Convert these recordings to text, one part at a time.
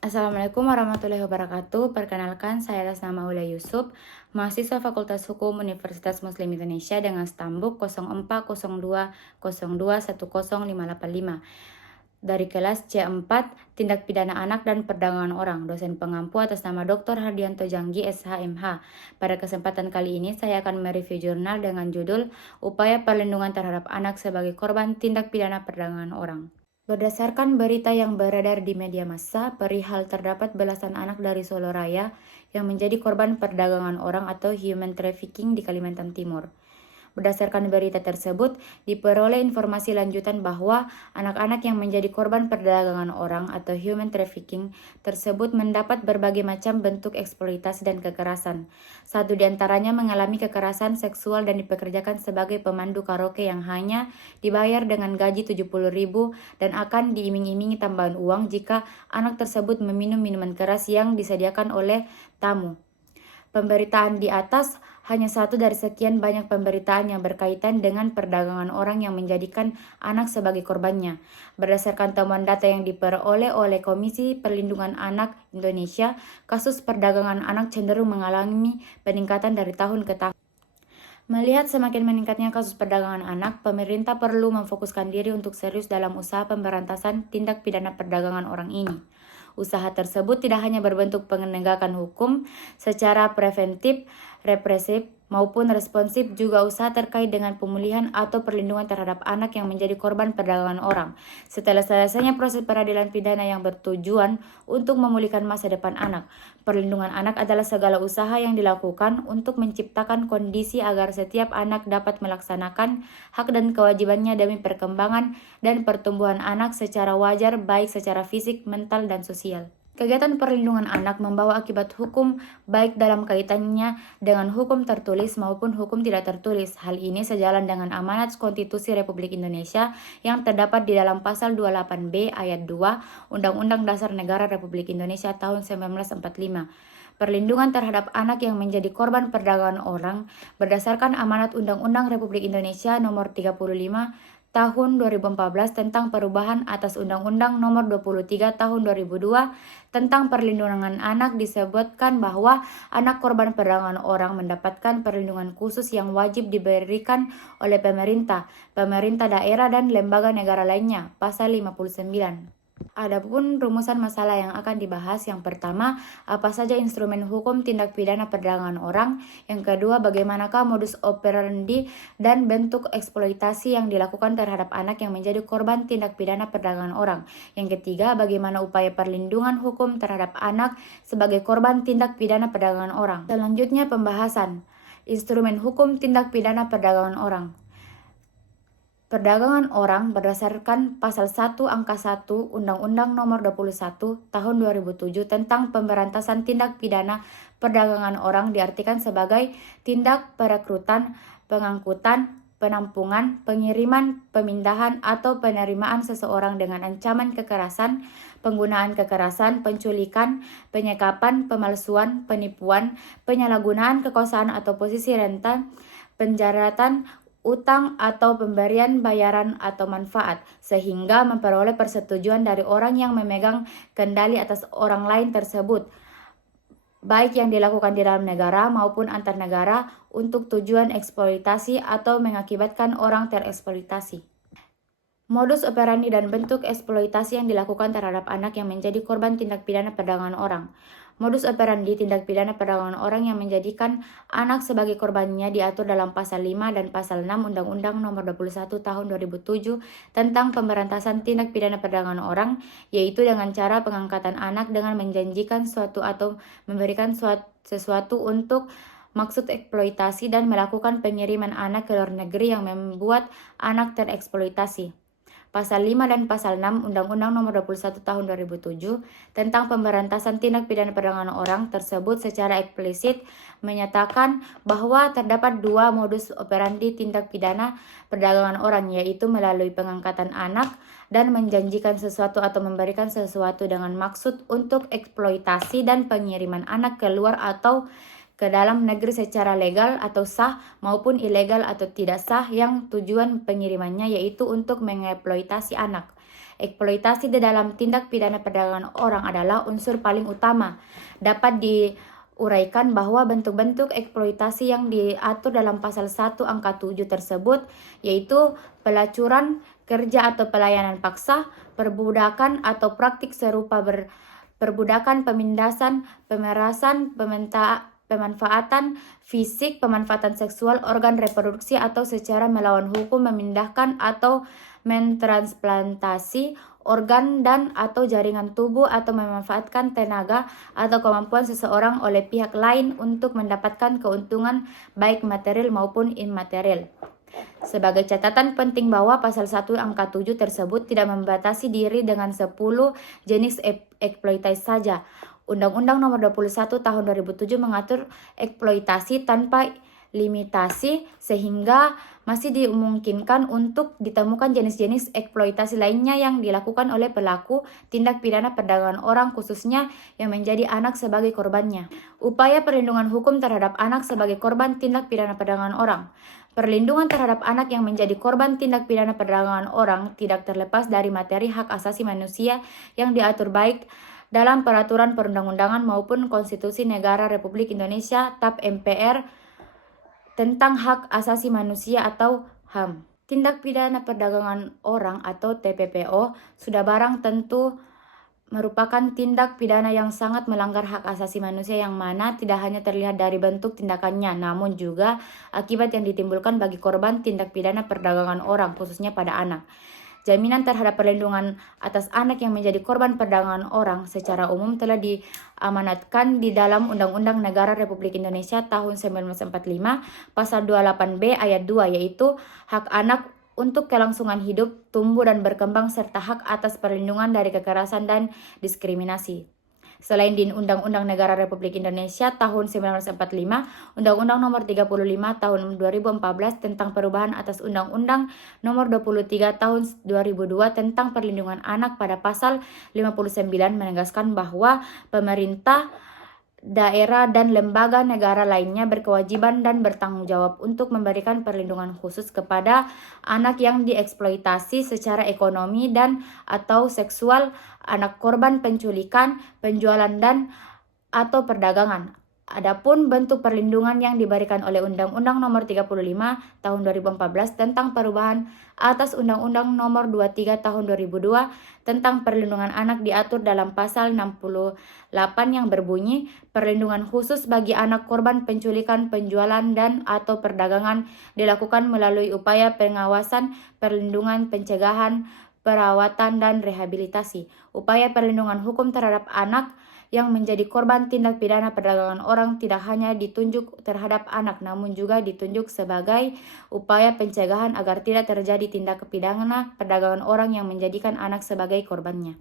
Assalamualaikum warahmatullahi wabarakatuh. Perkenalkan, saya atas nama Ula Yusuf, mahasiswa Fakultas Hukum Universitas Muslim Indonesia dengan stambuk 040202110585 dari kelas C4 Tindak Pidana Anak dan Perdagangan Orang, dosen pengampu atas nama Dr. Hardianto Janggi SHMH. Pada kesempatan kali ini saya akan mereview jurnal dengan judul Upaya Perlindungan Terhadap Anak sebagai Korban Tindak Pidana Perdagangan Orang. Berdasarkan berita yang beredar di media massa, perihal terdapat belasan anak dari Solo Raya yang menjadi korban perdagangan orang atau human trafficking di Kalimantan Timur. Berdasarkan berita tersebut, diperoleh informasi lanjutan bahwa anak-anak yang menjadi korban perdagangan orang atau human trafficking tersebut mendapat berbagai macam bentuk eksploitasi dan kekerasan. Satu di antaranya mengalami kekerasan seksual dan dipekerjakan sebagai pemandu karaoke yang hanya dibayar dengan gaji 70.000 dan akan diiming-imingi tambahan uang jika anak tersebut meminum minuman keras yang disediakan oleh tamu. Pemberitaan di atas hanya satu dari sekian banyak pemberitaan yang berkaitan dengan perdagangan orang yang menjadikan anak sebagai korbannya. Berdasarkan temuan data yang diperoleh oleh Komisi Perlindungan Anak Indonesia, kasus perdagangan anak cenderung mengalami peningkatan dari tahun ke tahun. Melihat semakin meningkatnya kasus perdagangan anak, pemerintah perlu memfokuskan diri untuk serius dalam usaha pemberantasan tindak pidana perdagangan orang ini. Usaha tersebut tidak hanya berbentuk penegakan hukum secara preventif, represif, maupun responsif, juga usaha terkait dengan pemulihan atau perlindungan terhadap anak yang menjadi korban perdagangan orang. Setelah selesainya proses peradilan pidana yang bertujuan untuk memulihkan masa depan anak, perlindungan anak adalah segala usaha yang dilakukan untuk menciptakan kondisi agar setiap anak dapat melaksanakan hak dan kewajibannya demi perkembangan dan pertumbuhan anak secara wajar, baik secara fisik, mental, dan sosial. Kegiatan perlindungan anak membawa akibat hukum baik dalam kaitannya dengan hukum tertulis maupun hukum tidak tertulis. Hal ini sejalan dengan amanat Konstitusi Republik Indonesia yang terdapat di dalam pasal 28B ayat 2 Undang-Undang Dasar Negara Republik Indonesia tahun 1945. Perlindungan terhadap anak yang menjadi korban perdagangan orang berdasarkan amanat Undang-Undang Republik Indonesia Nomor 35 Tahun 2014 tentang perubahan atas Undang-Undang Nomor 23 Tahun 2002 tentang perlindungan anak disebutkan bahwa anak korban perdagangan orang mendapatkan perlindungan khusus yang wajib diberikan oleh pemerintah daerah dan lembaga negara lainnya. Pasal 59. Adapun rumusan masalah yang akan dibahas, yang pertama, apa saja instrumen hukum tindak pidana perdagangan orang? Yang kedua, bagaimanakah modus operandi dan bentuk eksploitasi yang dilakukan terhadap anak yang menjadi korban tindak pidana perdagangan orang? Yang ketiga, bagaimana upaya perlindungan hukum terhadap anak sebagai korban tindak pidana perdagangan orang? Selanjutnya, pembahasan instrumen hukum tindak pidana perdagangan orang. Perdagangan orang berdasarkan Pasal 1 Angka 1 Undang-Undang Nomor 21 Tahun 2007 tentang pemberantasan tindak pidana perdagangan orang diartikan sebagai tindak perekrutan, pengangkutan, penampungan, pengiriman, pemindahan, atau penerimaan seseorang dengan ancaman kekerasan, penggunaan kekerasan, penculikan, penyekapan, pemalsuan, penipuan, penyalahgunaan kekuasaan atau posisi rentan, penjaratan, utang atau pemberian bayaran atau manfaat, sehingga memperoleh persetujuan dari orang yang memegang kendali atas orang lain tersebut, baik yang dilakukan di dalam negara maupun antar negara untuk tujuan eksploitasi atau mengakibatkan orang tereksploitasi. Modus operandi dan bentuk eksploitasi yang dilakukan terhadap anak yang menjadi korban tindak pidana perdagangan orang. Modus operandi tindak pidana perdagangan orang yang menjadikan anak sebagai korbannya diatur dalam Pasal 5 dan Pasal 6 Undang-Undang Nomor 21 Tahun 2007 tentang pemberantasan tindak pidana perdagangan orang, yaitu dengan cara pengangkatan anak dengan menjanjikan suatu atau memberikan sesuatu untuk maksud eksploitasi dan melakukan pengiriman anak ke luar negeri yang membuat anak tereksploitasi. Pasal 5 dan Pasal 6 Undang-Undang Nomor 21 Tahun 2007 tentang pemberantasan tindak pidana perdagangan orang tersebut secara eksplisit menyatakan bahwa terdapat dua modus operandi tindak pidana perdagangan orang, yaitu melalui pengangkatan anak dan menjanjikan sesuatu atau memberikan sesuatu dengan maksud untuk eksploitasi dan pengiriman anak keluar atau ke dalam negeri secara legal atau sah maupun ilegal atau tidak sah yang tujuan pengirimannya yaitu untuk mengeksploitasi anak. eksploitasi di dalam tindak pidana perdagangan orang adalah unsur paling utama. Dapat diuraikan bahwa bentuk-bentuk eksploitasi yang diatur dalam pasal 1 angka 7 tersebut yaitu pelacuran, kerja atau pelayanan paksa, perbudakan atau praktik serupa perbudakan, pemindasan, pemerasan, pemanfaatan fisik, pemanfaatan seksual, organ reproduksi atau secara melawan hukum memindahkan atau mentransplantasi organ dan atau jaringan tubuh atau memanfaatkan tenaga atau kemampuan seseorang oleh pihak lain untuk mendapatkan keuntungan baik material maupun imaterial. Sebagai catatan penting bahwa pasal 1 angka 7 tersebut tidak membatasi diri dengan 10 jenis eksploitasi saja. Undang-Undang Nomor 21 Tahun 2007 mengatur eksploitasi tanpa limitasi sehingga masih dimungkinkan untuk ditemukan jenis-jenis eksploitasi lainnya yang dilakukan oleh pelaku tindak pidana perdagangan orang khususnya yang menjadi anak sebagai korbannya. Upaya perlindungan hukum terhadap anak sebagai korban tindak pidana perdagangan orang. Perlindungan terhadap anak yang menjadi korban tindak pidana perdagangan orang tidak terlepas dari materi hak asasi manusia yang diatur baik dalam peraturan perundang-undangan maupun Konstitusi Negara Republik Indonesia TAP MPR tentang hak asasi manusia atau HAM. Tindak pidana perdagangan orang atau TPPO sudah barang tentu merupakan tindak pidana yang sangat melanggar hak asasi manusia yang mana tidak hanya terlihat dari bentuk tindakannya, namun juga akibat yang ditimbulkan bagi korban tindak pidana perdagangan orang, khususnya pada anak. Jaminan terhadap perlindungan atas anak yang menjadi korban perdagangan orang secara umum telah diamanatkan di dalam Undang-Undang Negara Republik Indonesia tahun 1945, Pasal 28B ayat 2, yaitu hak anak untuk kelangsungan hidup, tumbuh dan berkembang serta hak atas perlindungan dari kekerasan dan diskriminasi. Selain di Undang-Undang Negara Republik Indonesia tahun 1945, Undang-Undang Nomor 35 tahun 2014 tentang perubahan atas Undang-Undang Nomor 23 tahun 2002 tentang perlindungan anak pada pasal 59 menegaskan bahwa pemerintah, daerah dan lembaga negara lainnya berkewajiban dan bertanggung jawab untuk memberikan perlindungan khusus kepada anak yang dieksploitasi secara ekonomi dan atau seksual, anak korban penculikan, penjualan dan atau perdagangan. Adapun bentuk perlindungan yang diberikan oleh Undang-Undang Nomor 35 Tahun 2014 tentang perubahan atas Undang-Undang Nomor 23 Tahun 2002 tentang perlindungan anak diatur dalam pasal 68 yang berbunyi perlindungan khusus bagi anak korban penculikan, penjualan dan atau perdagangan dilakukan melalui upaya pengawasan, perlindungan, pencegahan, perawatan dan rehabilitasi. Upaya perlindungan hukum terhadap anak yang menjadi korban tindak pidana perdagangan orang tidak hanya ditunjuk terhadap anak, namun juga ditunjuk sebagai upaya pencegahan agar tidak terjadi tindak pidana perdagangan orang yang menjadikan anak sebagai korbannya.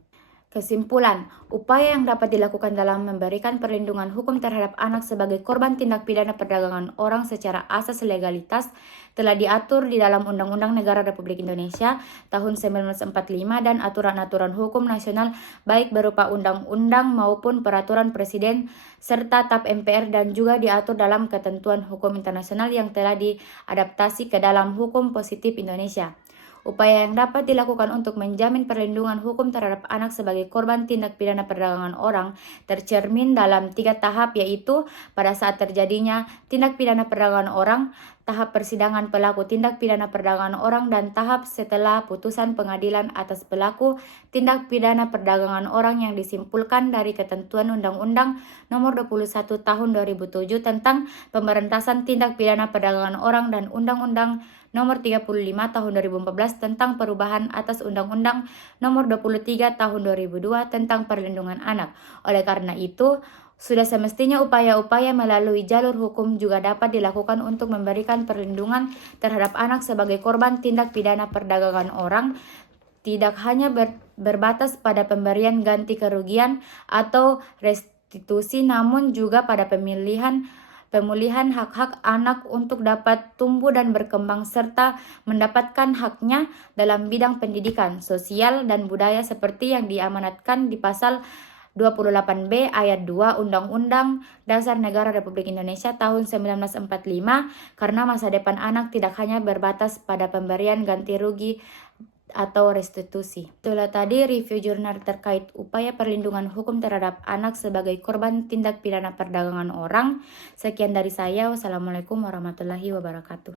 Kesimpulan, upaya yang dapat dilakukan dalam memberikan perlindungan hukum terhadap anak sebagai korban tindak pidana perdagangan orang secara asas legalitas telah diatur di dalam Undang-Undang Negara Republik Indonesia tahun 1945 dan aturan-aturan hukum nasional baik berupa undang-undang maupun peraturan presiden serta TAP MPR dan juga diatur dalam ketentuan hukum internasional yang telah diadaptasi ke dalam hukum positif Indonesia. Upaya yang dapat dilakukan untuk menjamin perlindungan hukum terhadap anak sebagai korban tindak pidana perdagangan orang tercermin dalam 3 tahap, yaitu pada saat terjadinya tindak pidana perdagangan orang, tahap persidangan pelaku tindak pidana perdagangan orang, dan tahap setelah putusan pengadilan atas pelaku tindak pidana perdagangan orang yang disimpulkan dari ketentuan Undang-Undang Nomor 21 Tahun 2007 tentang pemberantasan tindak pidana perdagangan orang dan Undang-Undang Nomor 35 Tahun 2014 tentang perubahan atas Undang-Undang Nomor 23 Tahun 2002 tentang perlindungan anak. Oleh karena itu, sudah semestinya upaya-upaya melalui jalur hukum juga dapat dilakukan untuk memberikan perlindungan terhadap anak sebagai korban tindak pidana perdagangan orang, tidak hanya berbatas pada pemberian ganti kerugian atau restitusi, namun juga pada pemulihan hak-hak anak untuk dapat tumbuh dan berkembang serta mendapatkan haknya dalam bidang pendidikan, sosial, dan budaya seperti yang diamanatkan di pasal 28B ayat 2 Undang-Undang Dasar Negara Republik Indonesia tahun 1945, karena masa depan anak tidak hanya berbatas pada pemberian ganti rugi atau restitusi. Itulah tadi review jurnal terkait upaya perlindungan hukum terhadap anak sebagai korban tindak pidana perdagangan orang. Sekian dari saya. Wassalamualaikum warahmatullahi wabarakatuh.